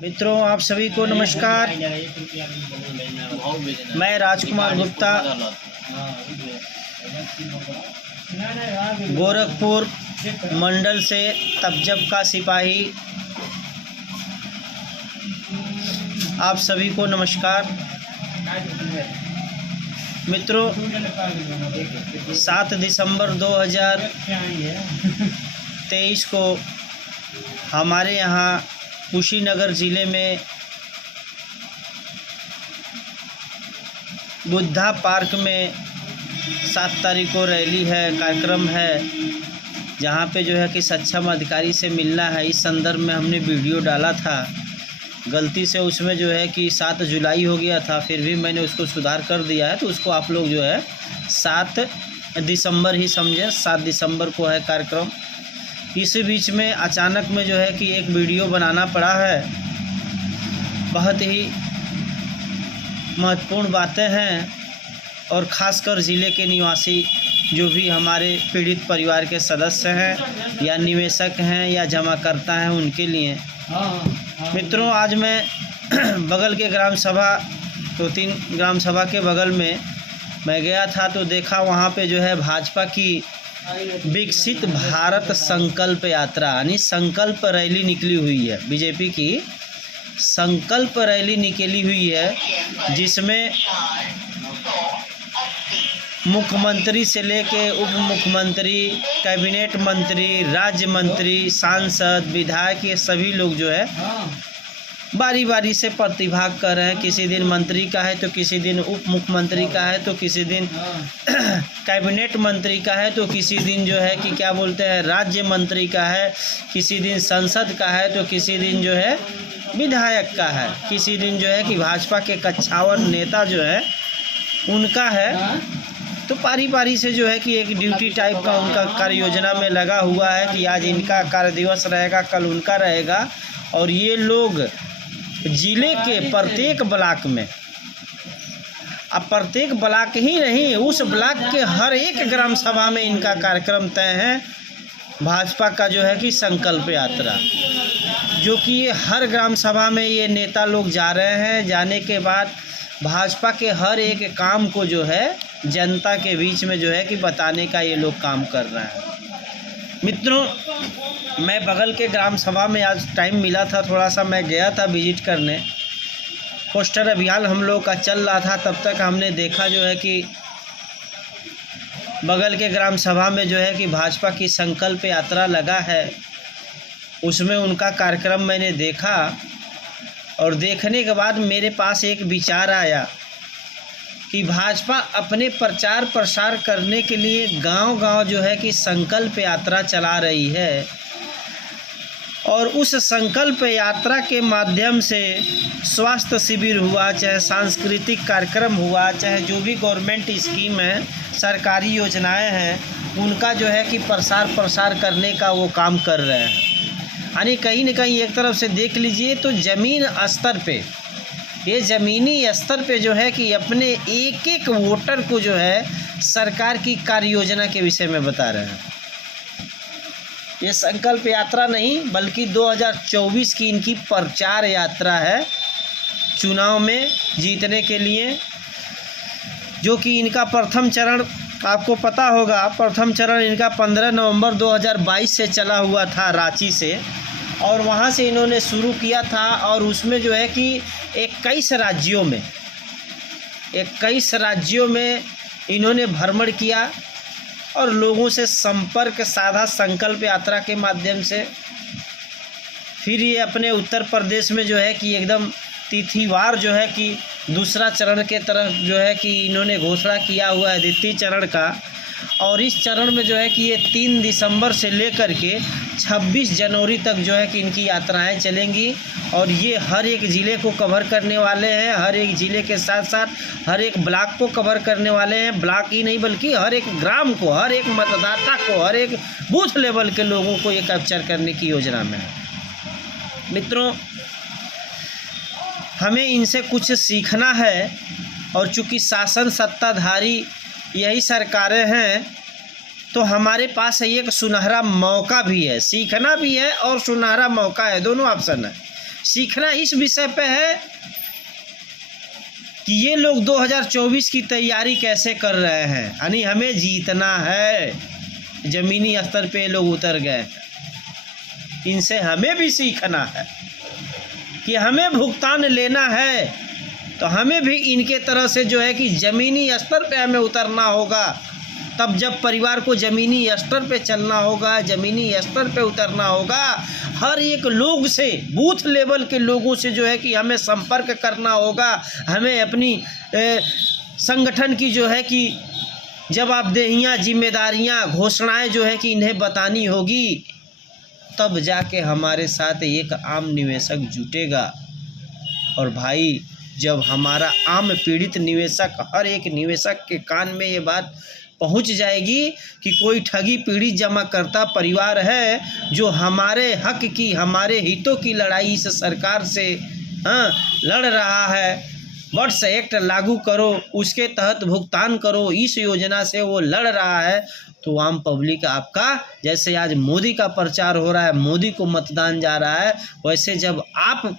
मित्रों, आप सभी को नमस्कार। मैं राजकुमार गुप्ता, गोरखपुर मंडल से तबजब का सिपाही। आप सभी को नमस्कार। मित्रों, 7 दिसंबर 2023 को हमारे यहाँ कुशीनगर ज़िले में बुद्धा पार्क में 7 तारीख को रैली है, कार्यक्रम है, जहाँ पे जो है कि सक्षम अधिकारी से मिलना है। इस संदर्भ में हमने वीडियो डाला था। गलती से उसमें जो है कि 7 जुलाई हो गया था, फिर भी मैंने उसको सुधार कर दिया है, तो उसको आप लोग जो है 7 दिसंबर ही समझें। 7 दिसंबर को है कार्यक्रम। इस बीच में अचानक में जो है कि एक वीडियो बनाना पड़ा है। बहुत ही महत्वपूर्ण बातें हैं, और ख़ासकर ज़िले के निवासी जो भी हमारे पीड़ित परिवार के सदस्य हैं या निवेशक हैं या जमाकर्ता हैं, उनके लिए। मित्रों, आज मैं बगल के ग्राम सभा, 2-3 ग्राम सभा के बगल में मैं गया था, तो देखा वहाँ पे जो है भाजपा की विकसित भारत संकल्प यात्रा यानी संकल्प रैली निकली हुई है। बीजेपी की संकल्प रैली निकली हुई है, जिसमें मुख्यमंत्री से लेके उप मुख्यमंत्री, कैबिनेट मंत्री, राज्य मंत्री, सांसद, विधायक, ये सभी लोग जो है बारी बारी से प्रतिभाग कर रहे हैं। किसी दिन मंत्री का है, तो किसी दिन उप मुख्यमंत्री का है, तो किसी दिन कैबिनेट मंत्री का है, तो किसी दिन जो है कि क्या बोलते हैं राज्य मंत्री का है, किसी दिन संसद का है, तो किसी दिन जो है विधायक का है, किसी दिन जो है कि भाजपा के कच्छावर नेता जो है उनका है। तो पारी पारी से जो है कि एक ड्यूटी टाइप का उनका कार्य योजना में लगा हुआ है कि आज इनका कार्य दिवस रहेगा, कल उनका रहेगा। और ये लोग जिले के प्रत्येक ब्लॉक में, अब प्रत्येक ब्लॉक ही नहीं, उस ब्लॉक के हर एक ग्राम सभा में इनका कार्यक्रम तय है। भाजपा का जो है कि संकल्प यात्रा, जो कि ये हर ग्राम सभा में ये नेता लोग जा रहे हैं। जाने के बाद भाजपा के हर एक काम को जो है जनता के बीच में जो है कि बताने का ये लोग काम कर रहे हैं। मित्रों, मैं बगल के ग्राम सभा में आज टाइम मिला था, थोड़ा सा मैं गया था विजिट करने। पोस्टर अभियान हम लोग का चल रहा था, तब तक हमने देखा जो है कि बगल के ग्राम सभा में जो है कि भाजपा की संकल्प यात्रा लगा है। उसमें उनका कार्यक्रम मैंने देखा, और देखने के बाद मेरे पास एक विचार आया कि भाजपा अपने प्रचार प्रसार करने के लिए गांव-गांव जो है कि संकल्प यात्रा चला रही है, और उस संकल्प यात्रा के माध्यम से स्वास्थ्य शिविर हुआ, चाहे सांस्कृतिक कार्यक्रम हुआ, चाहे जो भी गवर्नमेंट स्कीम है, सरकारी योजनाएं हैं, उनका जो है कि प्रसार करने का वो काम कर रहे हैं। यानी कहीं न कहीं एक तरफ से देख लीजिए तो ज़मीन स्तर पे, ये ज़मीनी स्तर पे जो है कि अपने एक एक वोटर को जो है सरकार की कार्य योजना के विषय में बता रहे हैं। ये संकल्प यात्रा नहीं, बल्कि 2024 की इनकी प्रचार यात्रा है, चुनाव में जीतने के लिए। जो कि इनका प्रथम चरण आपको पता होगा, प्रथम चरण इनका 15 नवंबर 2022 से चला हुआ था रांची से, और वहाँ से इन्होंने शुरू किया था। और उसमें जो है कि 21 राज्यों में इन्होंने भ्रमण किया और लोगों से संपर्क साधा संकल्प यात्रा के माध्यम से। फिर ये अपने उत्तर प्रदेश में जो है कि एकदम तिथिवार जो है कि दूसरा चरण के तरफ जो है कि इन्होंने घोषणा किया हुआ है, द्वितीय चरण का। और इस चरण में जो है कि ये 3 दिसंबर से लेकर के 26 जनवरी तक जो है कि इनकी यात्राएं चलेंगी, और ये हर एक ज़िले को कवर करने वाले हैं। हर एक ज़िले के साथ साथ हर एक ब्लॉक को कवर करने वाले हैं। ब्लॉक ही नहीं, बल्कि हर एक ग्राम को, हर एक मतदाता को, हर एक बूथ लेवल के लोगों को ये कैप्चर करने की योजना में है। मित्रों, हमें इनसे कुछ सीखना है, और चूँकि शासन सत्ताधारी यही सरकारें हैं, तो हमारे पास एक सुनहरा मौका भी है, सीखना भी है और सुनहरा मौका है, दोनों ऑप्शन है। सीखना इस विषय पे है कि ये लोग 2024 की तैयारी कैसे कर रहे हैं, यानी हमें जीतना है। ज़मीनी स्तर पे लोग उतर गए, इनसे हमें भी सीखना है कि हमें भुगतान लेना है, तो हमें भी इनके तरह से जो है कि ज़मीनी स्तर पे हमें उतरना होगा। तब जब परिवार को ज़मीनी स्तर पे चलना होगा, ज़मीनी स्तर पे उतरना होगा, हर एक लोग से, बूथ लेवल के लोगों से जो है कि हमें संपर्क करना होगा। हमें अपनी संगठन की जो है कि जवाबदेहियाँ, जिम्मेदारियाँ, घोषणाएं जो है कि इन्हें बतानी होगी, तब जाके हमारे साथ एक आम निवेशक जुटेगा। और भाई, जब हमारा आम पीड़ित निवेशक, हर एक निवेशक के कान में ये बात पहुंच जाएगी कि कोई ठगी पीड़ित जमा करता परिवार है जो हमारे हक की, हमारे हितों की लड़ाई इस सरकार से लड़ रहा है, वर्ष एक्ट लागू करो, उसके तहत भुगतान करो, इस योजना से वो लड़ रहा है, तो आम पब्लिक आपका, जैसे आज मोदी का प्रचार हो रहा है, मोदी को मतदान जा रहा है, वैसे जब आप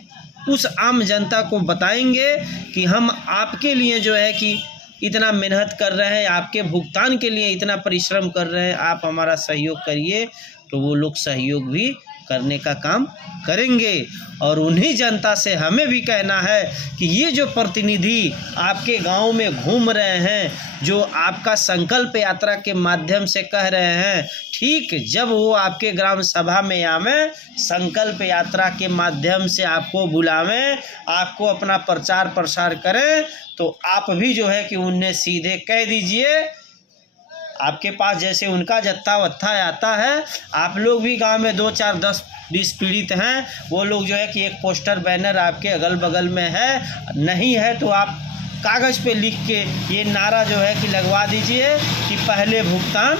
उस आम जनता को बताएंगे कि हम आपके लिए जो है कि इतना मेहनत कर रहे हैं, आपके भुगतान के लिए इतना परिश्रम कर रहे हैं, आप हमारा सहयोग करिए, तो वो लोग सहयोग भी करने का काम करेंगे। और उन्हीं जनता से हमें भी कहना है कि ये जो प्रतिनिधि आपके गांव में घूम रहे हैं, जो आपका संकल्प यात्रा के माध्यम से कह रहे हैं, ठीक जब वो आपके ग्राम सभा में आवें, संकल्प यात्रा के माध्यम से आपको बुलावें, आपको अपना प्रचार प्रसार करें, तो आप भी जो है कि उन्हें सीधे कह दीजिए, आपके पास जैसे उनका जत्था वत्था आता है, आप लोग भी गांव में 2, 4, 10, 20 पीड़ित हैं, वो लोग जो है कि एक पोस्टर बैनर आपके अगल बगल में है, नहीं है तो आप कागज़ पे लिख के ये नारा जो है कि लगवा दीजिए कि पहले भुगतान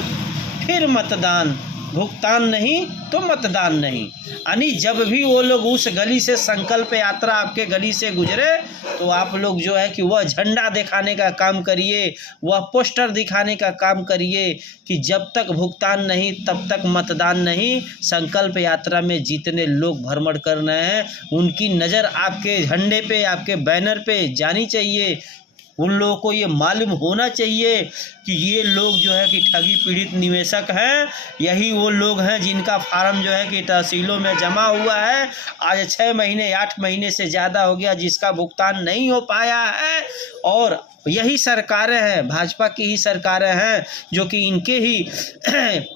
फिर मतदान, भुगतान नहीं तो मतदान नहीं। यानी जब भी वो लोग उस गली से संकल्प यात्रा आपके गली से गुजरे, तो आप लोग जो है कि वह झंडा दिखाने का काम करिए, वह पोस्टर दिखाने का काम करिए कि जब तक भुगतान नहीं तब तक मतदान नहीं। संकल्प यात्रा में जितने लोग भ्रमण कर रहे हैं, उनकी नज़र आपके झंडे पे, आपके बैनर पे जानी चाहिए। उन लोगों को ये मालूम होना चाहिए कि ये लोग जो है कि ठगी पीड़ित निवेशक हैं, यही वो लोग हैं जिनका फार्म जो है कि तहसीलों में जमा हुआ है, आज 6 महीने 8 महीने से ज़्यादा हो गया, जिसका भुगतान नहीं हो पाया है। और यही सरकारें हैं, भाजपा की ही सरकारें हैं, जो कि इनके ही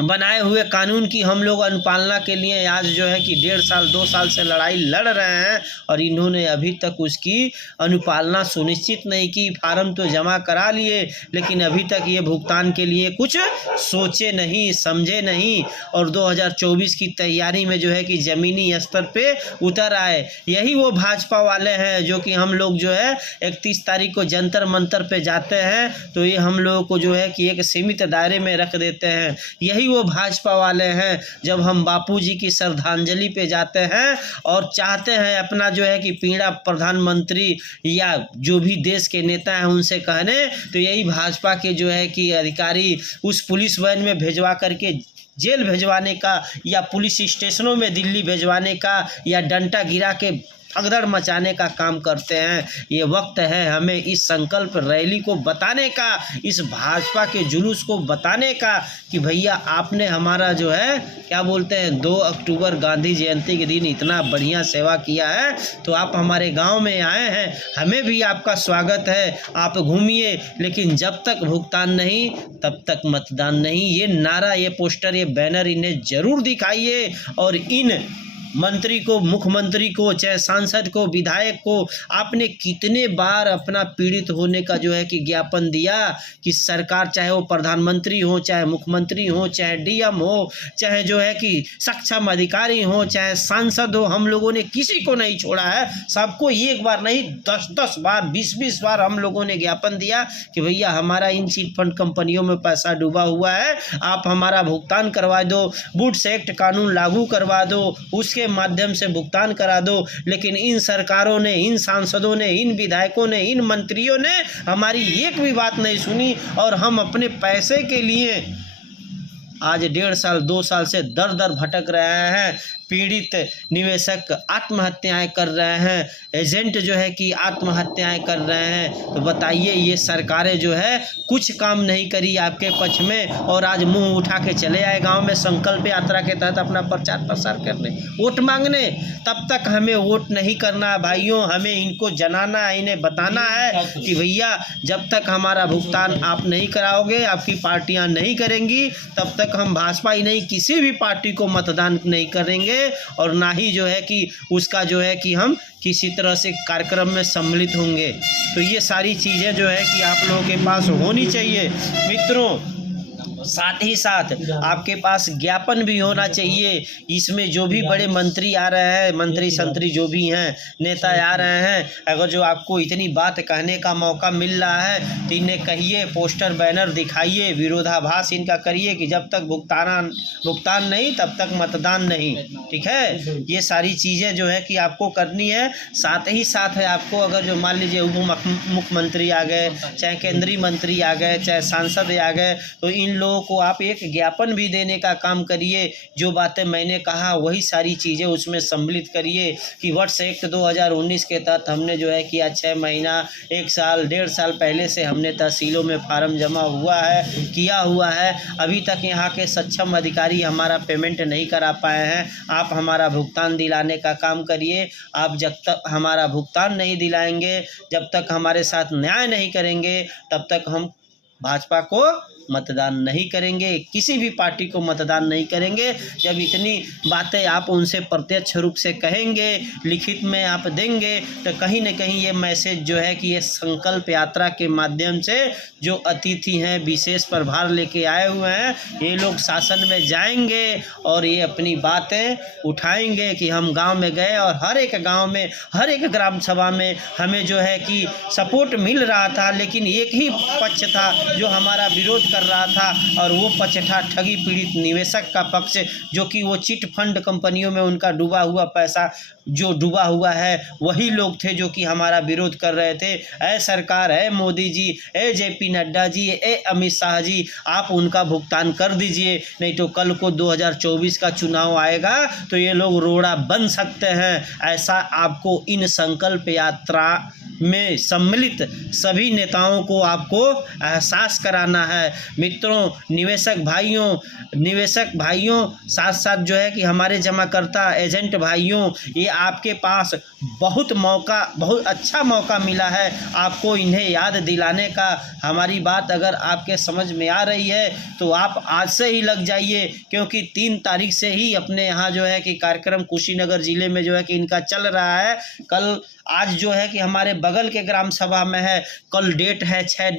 बनाए हुए कानून की हम लोग अनुपालना के लिए आज जो है कि 1.5 साल 2 साल से लड़ाई लड़ रहे हैं, और इन्होंने अभी तक उसकी अनुपालना सुनिश्चित नहीं की। फार्म तो जमा करा लिए, लेकिन अभी तक ये भुगतान के लिए कुछ सोचे नहीं, समझे नहीं, और 2024 की तैयारी में जो है कि ज़मीनी स्तर पे उतर आए। यही वो भाजपा वाले हैं जो कि हम लोग जो है 31 तारीख को जंतर मंतर पे जाते हैं, तो ये हम लोगों को जो है कि एक सीमित दायरे में रख देते हैं। यही वो भाजपा वाले हैं जब हम बापूजी की श्रद्धांजलि पे जाते हैं और चाहते हैं अपना जो है कि पीड़ा प्रधानमंत्री या जो भी देश के नेता हैं उनसे कहने, तो यही भाजपा के जो है कि अधिकारी उस पुलिस वैन में भेजवा करके जेल भेजवाने का, या पुलिस स्टेशनों में दिल्ली भेजवाने का, या डंडा गिरा के भगदड़ मचाने का काम करते हैं। ये वक्त है हमें इस संकल्प रैली को बताने का, इस भाजपा के जुलूस को बताने का कि भैया आपने हमारा जो है क्या बोलते हैं 2 अक्टूबर गांधी जयंती के दिन इतना बढ़िया सेवा किया है, तो आप हमारे गांव में आए हैं, हमें भी आपका स्वागत है, आप घूमिए, लेकिन जब तक भुगतान नहीं तब तक मतदान नहीं। ये नारा, ये पोस्टर, ये बैनर इन्हें ज़रूर दिखाइए, और इन मंत्री को, मुख्यमंत्री को, चाहे सांसद को, विधायक को, आपने कितने बार अपना पीड़ित होने का जो है कि ज्ञापन दिया कि सरकार, चाहे वो प्रधानमंत्री हो, चाहे मुख्यमंत्री हो, चाहे डीएम हो, चाहे जो है कि सक्षम अधिकारी हो, चाहे सांसद हो, हम लोगों ने किसी को नहीं छोड़ा है। सबको एक बार नहीं 10-10 बार, 20-20 बार हम लोगों ने ज्ञापन दिया कि भैया हमारा इन चिट फंड कंपनियों में पैसा डूबा हुआ है, आप हमारा भुगतान करवा दो, बूट्स एक्ट कानून लागू करवा दो, उसके माध्यम से भुगतान करा दो। लेकिन इन सरकारों ने, इन सांसदों ने, इन विधायकों ने, इन मंत्रियों ने हमारी एक भी बात नहीं सुनी, और हम अपने पैसे के लिए आज 1.5 साल 2 साल से दर दर भटक रहे हैं। पीड़ित निवेशक आत्महत्याएं कर रहे हैं, एजेंट जो है कि आत्महत्याएं कर रहे हैं। तो बताइए ये सरकारें जो है कुछ काम नहीं करी आपके पक्ष में, और आज मुंह उठा के चले आए गांव में संकल्प यात्रा के तहत अपना प्रचार प्रसार करने, वोट मांगने। तब तक हमें वोट नहीं करना भाइयों, हमें इनको जनाना है, इन्हें बताना है कि भैया जब तक हमारा भुगतान आप नहीं कराओगे, आपकी पार्टियां नहीं करेंगी, तब तक हम भाजपा ही नहीं किसी भी पार्टी को मतदान नहीं करेंगे, और ना ही जो है कि उसका जो है कि हम किसी तरह से कार्यक्रम में सम्मिलित होंगे। तो ये सारी चीज़ें जो है कि आप लोगों के पास होनी चाहिए मित्रों। साथ ही साथ आपके पास ज्ञापन भी होना चाहिए। इसमें जो भी बड़े मंत्री आ रहे हैं, मंत्री संतरी जो भी हैं, नेता आ रहे हैं, अगर जो आपको इतनी बात कहने का मौका मिल रहा है तो इन्हें कहिए, पोस्टर बैनर दिखाइए, विरोधाभास इनका करिए कि जब तक भुगतान नहीं तब तक मतदान नहीं। ठीक है, ये सारी चीज़ें जो है कि आपको करनी है। साथ ही साथ है आपको, अगर जो मान लीजिए उप मुख्यमंत्री आ गए, चाहे केंद्रीय मंत्री आ गए, चाहे सांसद आ गए, तो इन लोगों को आप एक ज्ञापन भी देने का काम करिए। जो बातें मैंने कहा वही सारी चीज़ें उसमें सम्मिलित करिए कि वर्ष एक्ट 2019 के तहत हमने जो है कि 6 महीना, 1 साल, 1.5 साल पहले से हमने तहसीलों में फार्म जमा किया हुआ है। अभी तक यहाँ के सक्षम अधिकारी हमारा पेमेंट नहीं करा पाए हैं। आप हमारा भुगतान दिलाने का काम करिए। आप जब तक हमारा भुगतान नहीं दिलाएंगे, जब तक हमारे साथ न्याय नहीं करेंगे, तब तक हम भाजपा को मतदान नहीं करेंगे, किसी भी पार्टी को मतदान नहीं करेंगे। जब इतनी बातें आप उनसे प्रत्यक्ष रूप से कहेंगे, लिखित में आप देंगे, तो कहीं न कहीं ये मैसेज जो है कि ये संकल्प यात्रा के माध्यम से जो अतिथि हैं, विशेष प्रभार लेके आए हुए हैं, ये लोग शासन में जाएंगे और ये अपनी बातें उठाएंगे कि हम गांव में गए और हर एक गांव में, हर एक ग्राम सभा में हमें जो है कि सपोर्ट मिल रहा था, लेकिन एक ही पक्ष था जो हमारा विरोध कर रहा था, और वो पक्ष था ठगी पीड़ित निवेशक का पक्ष, जो कि वो चिट फंड कंपनियों में उनका डूबा हुआ पैसा जो डूबा हुआ है, वही लोग थे जो कि हमारा विरोध कर रहे थे। ऐ सरकार, ऐ मोदी जी, ऐ जेपी नड्डा जी, ऐ अमित शाह जी, आप उनका भुगतान कर दीजिए, नहीं तो कल को 2024 का चुनाव आएगा तो ये लोग रोड़ा बन सकते हैं। ऐसा आपको इन संकल्प यात्रा में सम्मिलित सभी नेताओं को आपको एहसास कराना है मित्रों। निवेशक भाइयों, साथ साथ जो है कि हमारे जमाकर्ता एजेंट भाइयों, ये आपके पास बहुत अच्छा मौका मिला है आपको इन्हें याद दिलाने का। हमारी बात अगर आपके समझ में आ रही है तो आप आज से ही लग जाइए, क्योंकि 3 तारीख से ही अपने यहाँ जो है कि कार्यक्रम कुशीनगर जिले में जो है कि इनका चल रहा है। आज जो है कि हमारे बगल के ग्राम सभा में है, कल डेट है 6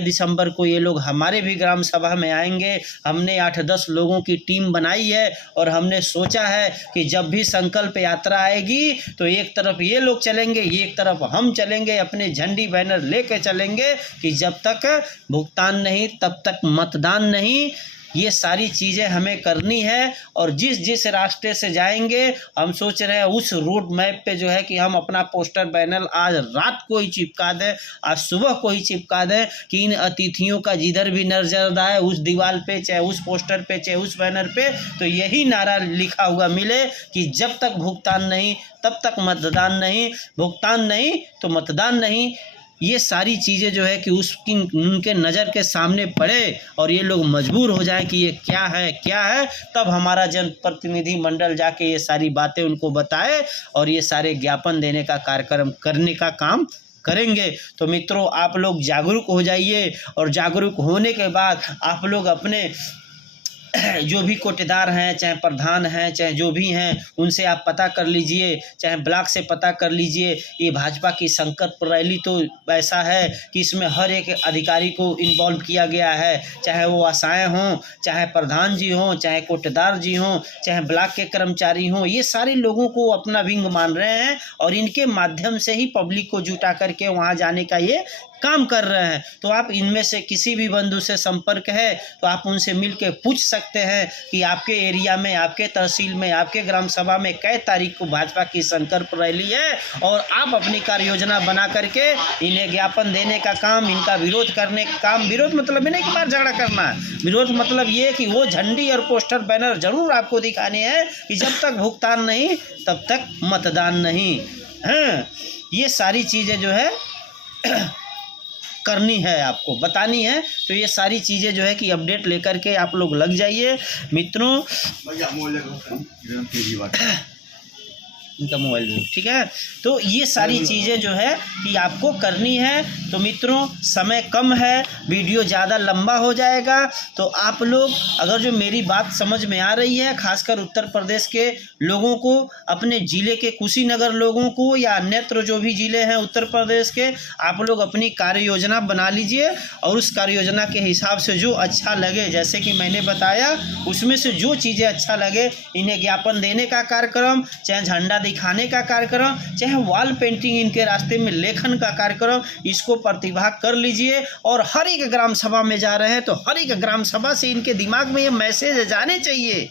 दिसंबर को ये लोग हमारे भी ग्राम सभा में आएंगे। हमने 8-10 लोगों की टीम बनाई है और हमने सोचा है कि जब भी संकल्प यात्रा आएगी तो एक तरफ ये लोग चलेंगे, एक तरफ हम चलेंगे, अपने झंडी बैनर लेके चलेंगे कि जब तक भुगतान नहीं तब तक मतदान नहीं। ये सारी चीज़ें हमें करनी है, और जिस रास्ते से जाएंगे हम सोच रहे हैं उस रोड मैप पे जो है कि हम अपना पोस्टर बैनर आज रात को ही चिपका दें, आज सुबह को ही चिपका दें कि इन अतिथियों का जिधर भी नजर आए उस दीवार पे, चाहे उस पोस्टर पे, चाहे उस बैनर पे, तो यही नारा लिखा हुआ मिले कि जब तक भुगतान नहीं तब तक मतदान नहीं, भुगतान नहीं तो मतदान नहीं। ये सारी चीज़ें जो है कि उनके नज़र के सामने पड़े और ये लोग मजबूर हो जाए कि ये क्या है, तब हमारा जनप्रतिनिधि मंडल जाके ये सारी बातें उनको बताए और ये सारे ज्ञापन देने का कार्यक्रम करने का काम करेंगे। तो मित्रों, आप लोग जागरूक हो जाइए, और जागरूक होने के बाद आप लोग अपने जो भी कोटेदार हैं, चाहे प्रधान हैं, चाहे जो भी हैं, उनसे आप पता कर लीजिए, चाहे ब्लॉक से पता कर लीजिए। ये भाजपा की संकल्प रैली तो ऐसा है कि इसमें हर एक अधिकारी को इन्वॉल्व किया गया है, चाहे वो आशाएं हों, चाहे प्रधान जी हों, चाहे कोटेदार जी हों, चाहे ब्लॉक के कर्मचारी हों, ये सारे लोगों को अपना विंग मान रहे हैं और इनके माध्यम से ही पब्लिक को जुटा करके वहाँ जाने का ये काम कर रहे हैं। तो आप इनमें से किसी भी बंधु से संपर्क है तो आप उनसे मिल के पूछ सकते हैं कि आपके एरिया में, आपके तहसील में, आपके ग्राम सभा में कै तारीख को भाजपा की संकल्प रैली है, और आप अपनी कार्य योजना बना करके इन्हें ज्ञापन देने का काम, इनका विरोध करने का काम। विरोध मतलब नहीं कि बार झगड़ा करना है, विरोध मतलब ये कि वो झंडी और पोस्टर बैनर जरूर आपको दिखाने हैं कि जब तक भुगतान नहीं तब तक मतदान नहीं। हाँ, ये सारी चीज़ें जो है करनी है, आपको बतानी है। तो ये सारी चीज़ें जो है कि अपडेट लेकर के आप लोग लग जाइए मित्रों। इनका मोबाइल, ठीक है। तो ये सारी चीज़ें जो है कि आपको करनी है। तो मित्रों समय कम है, वीडियो ज़्यादा लंबा हो जाएगा, तो आप लोग अगर जो मेरी बात समझ में आ रही है, खासकर उत्तर प्रदेश के लोगों को, अपने ज़िले के कुशीनगर लोगों को या अन्यत्र जो भी ज़िले हैं उत्तर प्रदेश के, आप लोग अपनी कार्य योजना बना लीजिए और उस कार्य योजना के हिसाब से जो अच्छा लगे, जैसे कि मैंने बताया, उसमें से जो चीज़ें अच्छा लगे, इन्हें ज्ञापन देने का कार्यक्रम, चाहे झंडा दिखाने का कार्यक्रम, चाहे वॉल पेंटिंग इनके रास्ते में लेखन का कार्यक्रम, इसको प्रतिभाग कर लीजिए। और हर एक ग्राम सभा में जा रहे हैं तो हर एक ग्राम सभा से इनके दिमाग में ये मैसेज जाने चाहिए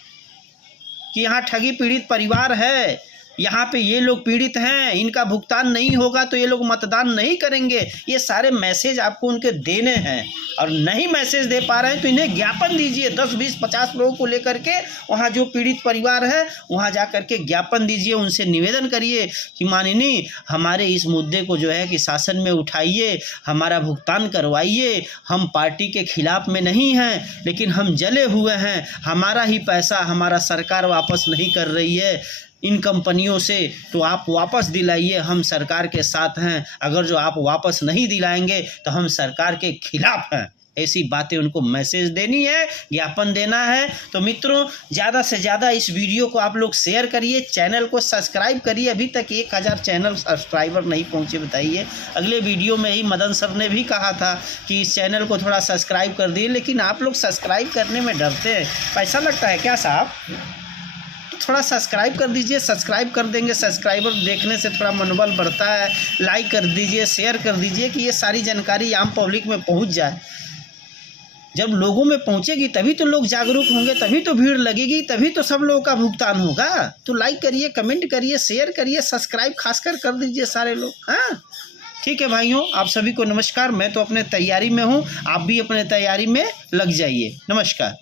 कि यहाँ ठगी पीड़ित परिवार है, यहाँ पे ये लोग पीड़ित हैं, इनका भुगतान नहीं होगा तो ये लोग मतदान नहीं करेंगे। ये सारे मैसेज आपको उनके देने हैं, और नहीं मैसेज दे पा रहे हैं तो इन्हें ज्ञापन दीजिए। 10, 20, 50 लोगों को लेकर के वहाँ जो पीड़ित परिवार है वहाँ जा कर के ज्ञापन दीजिए, उनसे निवेदन करिए कि माननीय हमारे इस मुद्दे को जो है कि शासन में उठाइए, हमारा भुगतान करवाइए। हम पार्टी के खिलाफ में नहीं हैं, लेकिन हम जले हुए हैं, हमारा ही पैसा हमारा सरकार वापस नहीं कर रही है इन कंपनियों से, तो आप वापस दिलाइए, हम सरकार के साथ हैं। अगर जो आप वापस नहीं दिलाएंगे तो हम सरकार के खिलाफ हैं। ऐसी बातें उनको मैसेज देनी है, ज्ञापन देना है। तो मित्रों ज़्यादा से ज़्यादा इस वीडियो को आप लोग शेयर करिए, चैनल को सब्सक्राइब करिए। अभी तक 1000 चैनल सब्सक्राइबर नहीं पहुंचे, बताइए। अगले वीडियो में ही मदन सर ने भी कहा था कि इस चैनल को थोड़ा सब्सक्राइब कर दिए, लेकिन आप लोग सब्सक्राइब करने में डरते हैं। पैसा लगता है क्या साहब? थोड़ा सब्सक्राइब कर दीजिए। सब्सक्राइब कर देंगे, सब्सक्राइबर देखने से थोड़ा मनोबल बढ़ता है। लाइक कर दीजिए, शेयर कर दीजिए कि ये सारी जानकारी आम पब्लिक में पहुंच जाए। जब लोगों में पहुंचेगी तभी तो लोग जागरूक होंगे, तभी तो भीड़ लगेगी, तभी तो सब लोगों का भुगतान होगा। तो लाइक करिए, कमेंट करिए, शेयर करिए, सब्सक्राइब खासकर कर दीजिए सारे लोग। हाँ ठीक है भाइयों, आप सभी को नमस्कार। मैं तो अपने तैयारी में हूँ, आप भी अपने तैयारी में लग जाइए। नमस्कार।